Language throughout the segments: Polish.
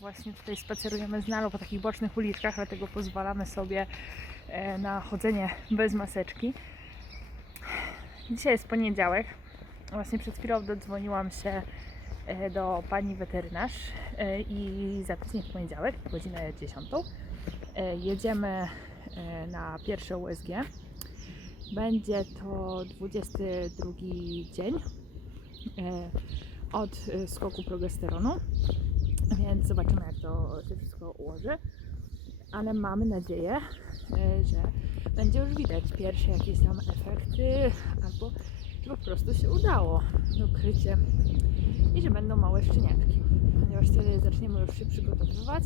Właśnie tutaj spacerujemy z Nalą po takich bocznych uliczkach, dlatego pozwalamy sobie e, na chodzenie bez maseczki. Dzisiaj jest poniedziałek. Właśnie przed chwilą dodzwoniłam się e, do pani weterynarz e, i za tydzień w poniedziałek, godzinę 10, e, jedziemy na pierwsze USG. Będzie to 22 dzień od skoku progesteronu, więc zobaczymy jak to się wszystko ułoży. Ale mamy nadzieję, e, że będzie już widać pierwsze jakieś tam efekty, albo że po prostu się udało ukrycie i że będą małe szczeniaczki. Ponieważ wtedy zaczniemy już się przygotowywać.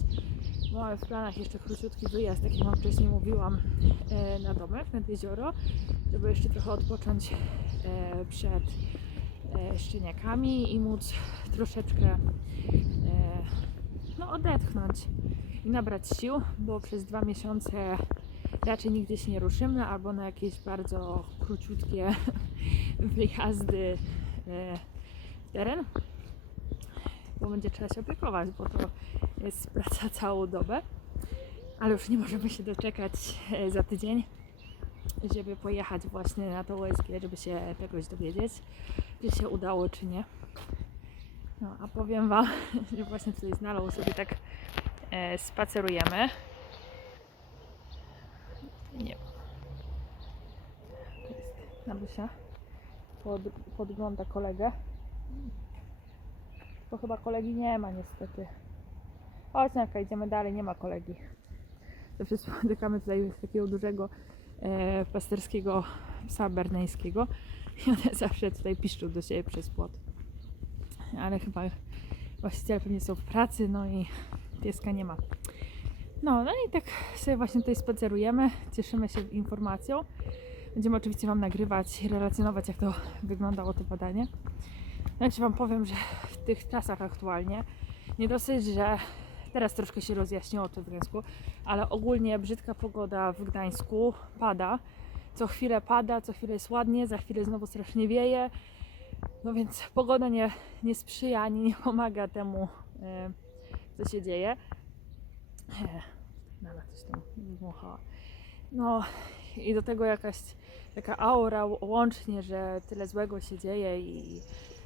Mamy w planach jeszcze króciutki wyjazd, tak jak Wam wcześniej mówiłam, e, na domek, nad jezioro, żeby jeszcze trochę odpocząć e, przed szczeniakami i móc troszeczkę no, odetchnąć i nabrać sił, bo przez dwa miesiące raczej nigdzie się nie ruszymy albo na jakieś bardzo króciutkie wyjazdy e, w teren, bo będzie trzeba się opiekować, bo to jest praca całą dobę, ale już nie możemy się doczekać e, za tydzień, żeby pojechać właśnie na to USG, żeby się czegoś dowiedzieć, czy się udało, czy nie. No, a powiem Wam, że właśnie tutaj z Nalą sobie tak e, spacerujemy. Nie. To jest Nabusia. Pod, podgląda kolegę. To chyba kolegi nie ma niestety. Chodź Nawka, idziemy dalej, nie ma kolegi. Zawsze spotykamy tutaj takiego dużego e, pasterskiego psa berneńskiego i one zawsze tutaj piszczą do siebie przez płot. Ale chyba właściciele pewnie są w pracy, no i pieska nie ma. No, no i tak sobie właśnie tutaj spacerujemy, cieszymy się informacją. Będziemy oczywiście Wam nagrywać i relacjonować, jak to wyglądało to badanie. No, Wam powiem, że w tych czasach aktualnie nie dosyć, że teraz troszkę się rozjaśniło to w Gdańsku, ale ogólnie brzydka pogoda w Gdańsku pada. Co chwilę pada, co chwilę jest ładnie, za chwilę znowu strasznie wieje. No więc pogoda nie, nie sprzyja ani nie pomaga temu, e, co się dzieje. Nala coś tam wąchała. No i do tego jakaś taka aura łącznie, że tyle złego się dzieje i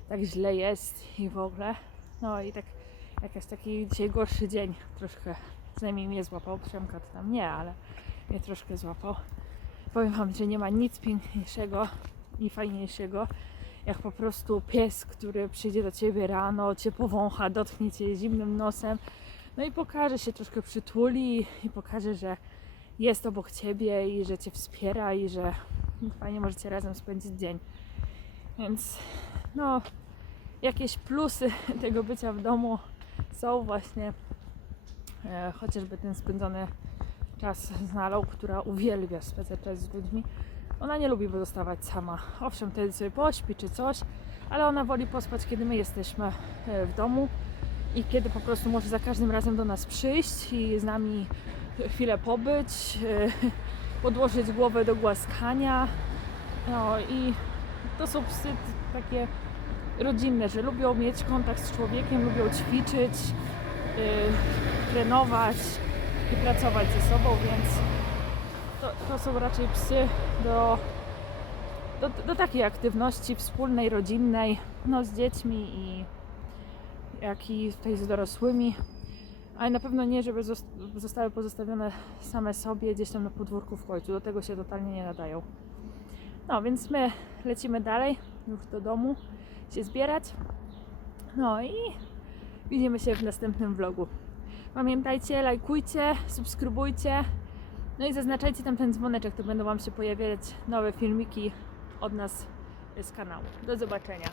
tak źle jest i w ogóle. No i tak jakiś taki dzisiaj gorszy dzień troszkę, przynajmniej mnie złapał, Przemka to tam nie, ale mnie troszkę złapał. Powiem Wam, że nie ma nic piękniejszego i fajniejszego, jak po prostu pies, który przyjdzie do Ciebie rano, Cię powącha, dotknie Cię zimnym nosem, no i pokaże się, troszkę przytuli i pokaże, że jest obok Ciebie i że Cię wspiera i że fajnie możecie razem spędzić dzień. Więc no, jakieś plusy tego bycia w domu są właśnie e, chociażby ten spędzony czas z Nalą, która uwielbia spędzać czas z ludźmi. Ona nie lubi pozostawać sama. Owszem, wtedy sobie pośpi czy coś, ale ona woli pospać, kiedy my jesteśmy e, w domu i kiedy po prostu może za każdym razem do nas przyjść i z nami chwilę pobyć, e, podłożyć głowę do głaskania. No i to są psy takie rodzinne, że lubią mieć kontakt z człowiekiem, lubią ćwiczyć, yy, trenować i pracować ze sobą, więc to, to są raczej psy do, do, do takiej aktywności wspólnej, rodzinnej, no z dziećmi i jak i tutaj z dorosłymi, ale na pewno nie, żeby zost- zostały pozostawione same sobie gdzieś tam na podwórku w końcu, do tego się totalnie nie nadają. No, więc my lecimy dalej, już do domu się zbierać. No i widzimy się w następnym vlogu. Pamiętajcie, lajkujcie, subskrybujcie. No i zaznaczajcie tam ten dzwoneczek, to będą Wam się pojawiać nowe filmiki od nas z kanału. Do zobaczenia.